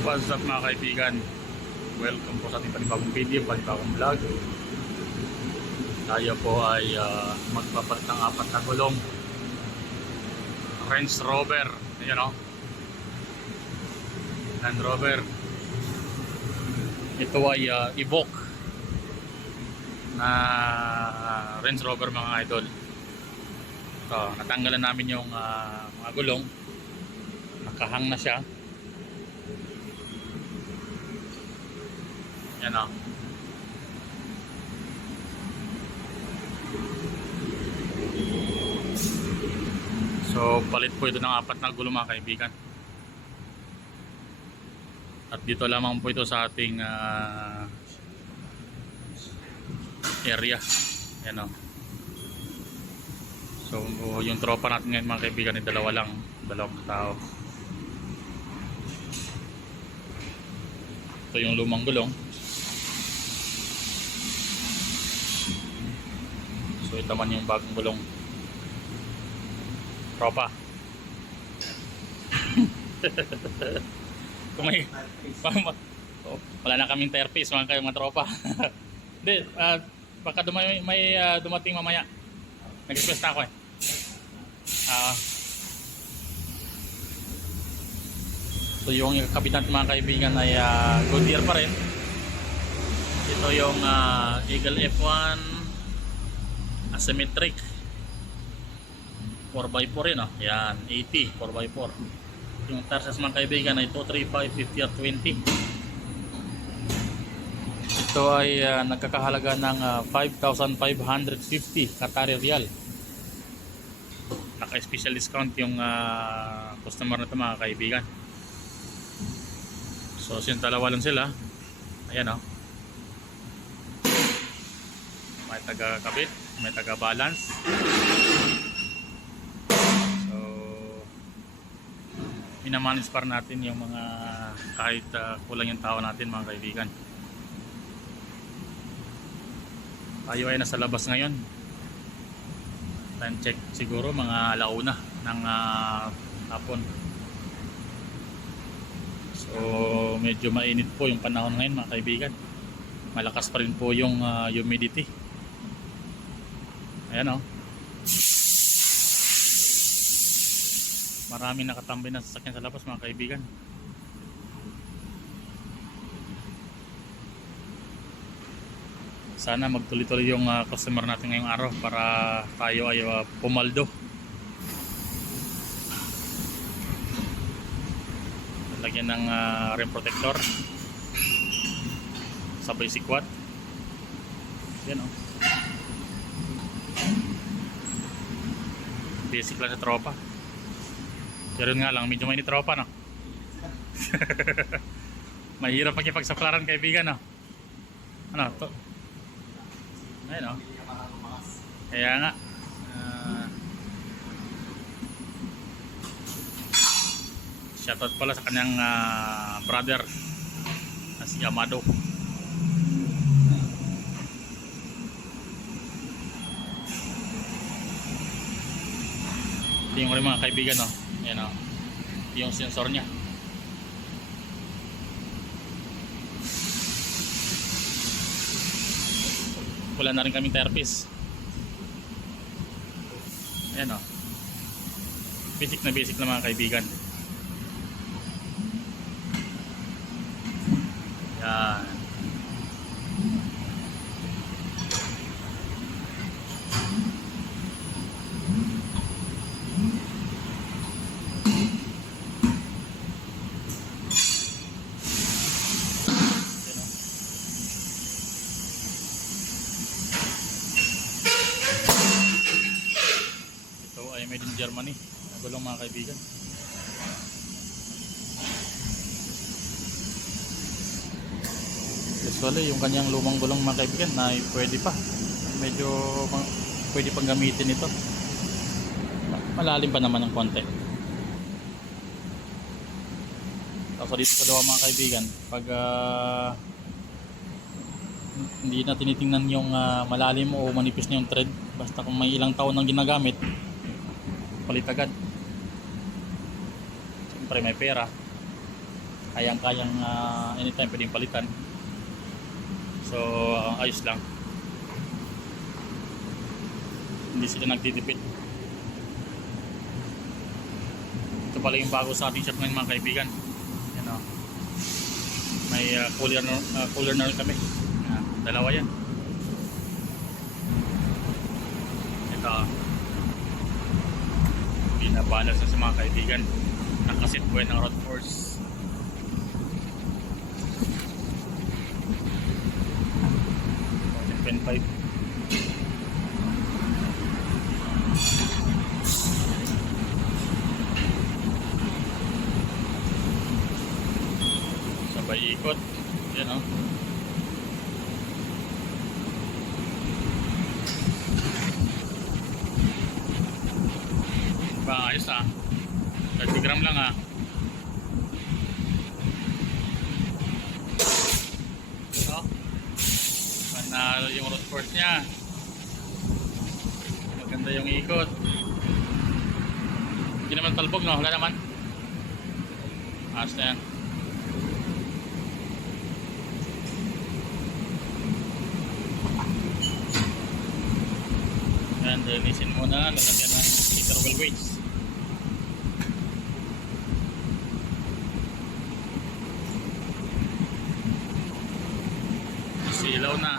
What's up mga kaibigan? Welcome po sa ating panibagong video, panibagong vlog. Tayo po ay magpapalit ng 4 na gulong Range Rover. Ayan o, Land Rover. Ito ay Evoque na Range Rover mga idol. So, natanggalan namin yung mga gulong. Nakahang na siya. Yan o. So palit po ito ng 4 na gulong mga kaibigan. At dito lamang po ito sa ating area. Yan o. So yung tropa natin ngayon mga kaibigan ay dalawang tao. Ito yung lumang gulong. So ito man yung bagong gulong. Tropa. Kung may wala na kaming tire piece mga tropa. Hindi, baka may dumating mamaya. Nag-request na ako eh. So yung kapitan mga kaibigan ay Goodyear pa rin. Ito yung Eagle F1 asymmetric 4x4 yun oh. Yan, 80 4x4. Yung tires mga kaibigan ay 235 50 at 20. Ito ay nagkakahalaga ng 5,550 Qatari Riyal. Naka-special discount yung customer na ito mga kaibigan. So since dalawa lang sila, ayan oh. May taga-kabit, may taga-balance. So minamanis para natin yung mga kahit kulang yung tao natin mga kaibigan. Tayo ay nasa labas ngayon. Time check siguro mga alauna ng hapon. So medyo mainit po yung panahon ngayon mga kaibigan. Malakas pa rin po yung humidity. Ayan o. Maraming nakatambay na sasakyan sa labas mga kaibigan. Sana magtuloy-tuloy yung customer natin ngayong araw para tayo ay pumaldo. Lagyan ng rim protector. Sabay sikwat. Yan o. Basic lang sa tropa. Pero nga lang, medyo mainit tropa no. Mahirap magkipagsaklaran kaibigan no. Ano to? Ayun o. Kaya nga shoutout pala sa kanyang brother na si Amado. Ito yung mga kaibigan no. Ayan o. Yung sensor nya. Wala na rin kaming tire piece. Ayan o. Basic na mga kaibigan. Yan. Ito ay made in Germany. Nagulong mga kaibigan. Usually yung kanyang lumang gulong mga kaibigan na pwede pa. Medyo pwede pang gamitin ito. Malalim pa naman ng konti. Tapos dito sa dawa mga kaibigan, pag hindi na tinitingnan yung malalim o manipis na yung thread, basta kung may ilang taon nang ginagamit, palit agad. Siyempre may pera. kayang-kayang anytime pwedeng palitan. So ayos lang, hindi sila nagtitipid. Ito pala yung bago sa t-shirt ngayon mga kaibigan. Yan, may cooler na rin kami. Dalawa yan. Ito binabalance na sa mga kaibigan. Nakasit po yan ng rod force. $10.5. Sabay ikot. Yan ayos 30 gram lang ito, panalo yung road force nya, maganda yung ikot, hindi naman talbog wala naman, ayos na yan. And linisin muna, lalagyan ng interval weights. Silaw na.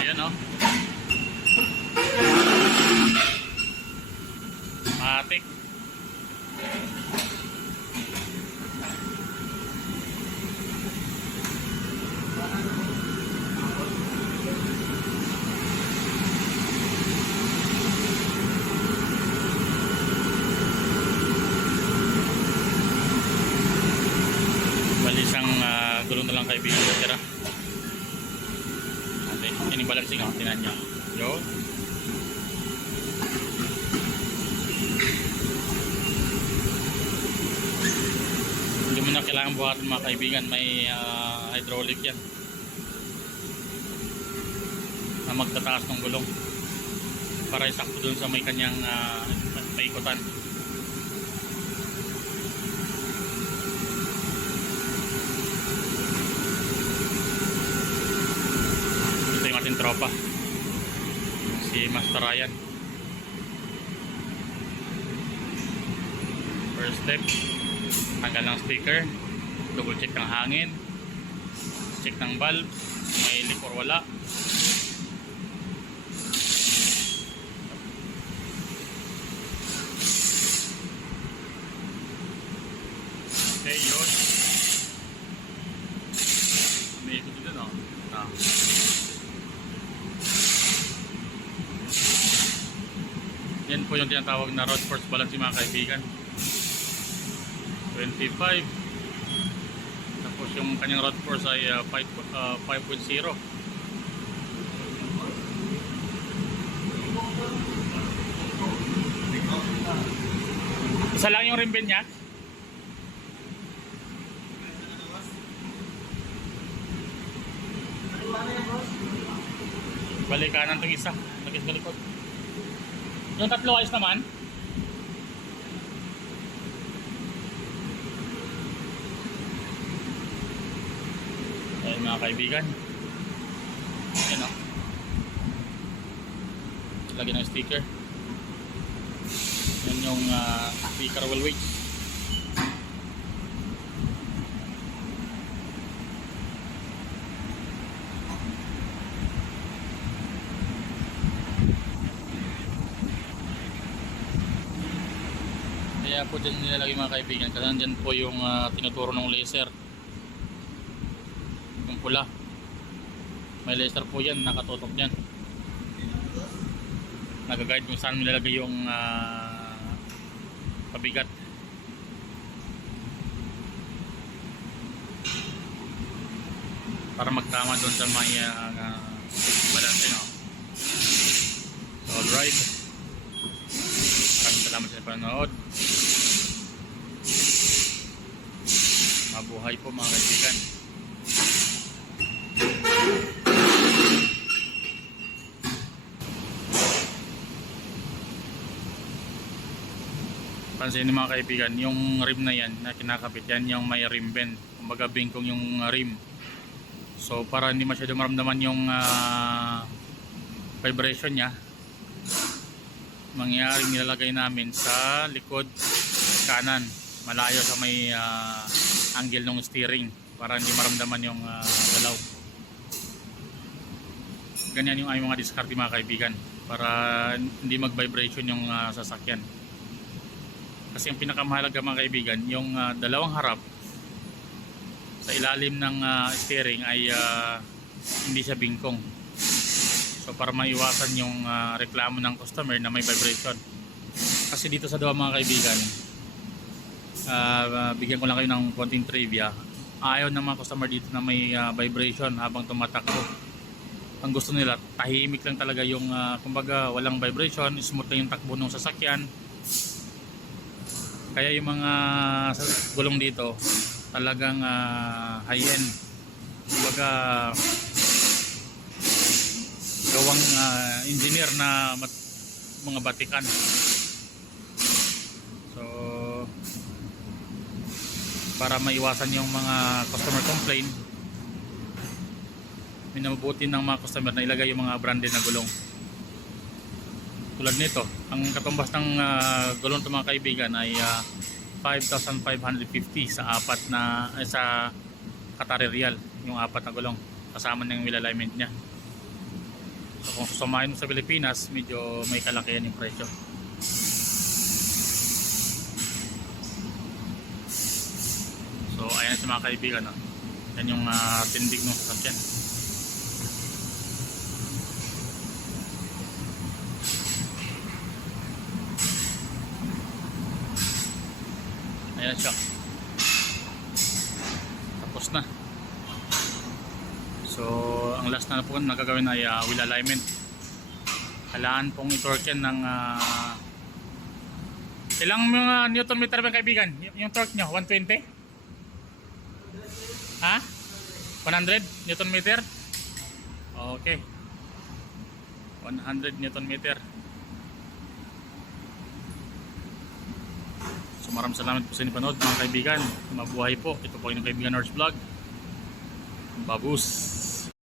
Ayan matik. Bali isang gulong na lang kaibigan na tira. Ini balancing tinan nyo. Yun. Hindi mo na kailangan buhatin mga kaibigan, may hydraulic yan na magtataas ng gulong para isakto dun sa may kanyang paikutan. Ito yung ating tropa, si Master Ryan. First step, tanggal ng sticker, double check ng hangin, check ng valve, may leak or wala. Okay, yun. May ikot dito yan po yung tinatawag na rod force balance mga kaibigan. 25. Tapos yung kanyang rod force ay 5.0. Isa lang yung rim bin niya. Balikanan itong isa, nagis sa likod. Yung tatlo ayos naman. Ayun mga kaibigan. Ayan lagyan ng sticker. Yan yung sticker wheel weight. Kaya po dyan nilalagay mga kaibigan kasi nandyan po yung tinuturo ng laser, yung pula, may laser po yan, nakatutok dyan, nagaguide kung saan nilalagay yung pabigat. Para magtama doon sa may balance So alright, maraming salamat sa panonood. Mabuhay po mga kaibigan. Pansin niyo mga kaibigan, yung rim na yan na kinakabit yan yung may rim bend. Kumbaga bingkong yung rim. So para hindi masyado maramdaman yung vibration niya, mangyaring nilalagay namin sa likod kanan, malayo sa may angle ng steering para hindi maramdaman yung galaw. Ganyan yung aming mga diskarte mga kaibigan para hindi mag-vibration yung sasakyan. Kasi yung pinakamahalaga mga kaibigan, yung dalawang harap sa ilalim ng steering ay hindi siya bingkong. So para maiwasan yung reklamo ng customer na may vibration. Kasi dito sa Doha mga kaibigan, bigyan ko lang kayo ng konting trivia. Ayaw ng mga customer dito na may vibration habang tumatakbo. Ang gusto nila, tahimik lang talaga yung kumbaga walang vibration, smooth lang yung takbo ng sasakyan. Kaya yung mga gulong dito talagang high-end. Kumbaga gawang engineer na mga batikan. So para maiwasan yung mga customer complaint, minabubuti ng mga customer na ilagay yung mga branded na gulong. Tulad nito, ang katumbas ng gulong ng mga kaibigan ay 5,550 sa apat na sa Qatari Riyal, yung apat na gulong kasama ng wheel alignment niya. So kung susamahin mo sa Pilipinas, medyo may kalakihan yung presyo. So ayan sa mga kaibigan, no? Yan yung tindig ng sasakyan. Ayan siya. Tapos na. So ang last na po na gagawin ay wheel alignment. Kailangan pong i-torque yan ng ilang mga newton meter ba kaibigan? Yung torque nyo, 120? Ha? 100 newton meter? Okay. 100 newton meter. So maraming salamat po sa inyong panood mga kaibigan. Mabuhay po. Ito po yung kaibigan Nords Vlog. Babus.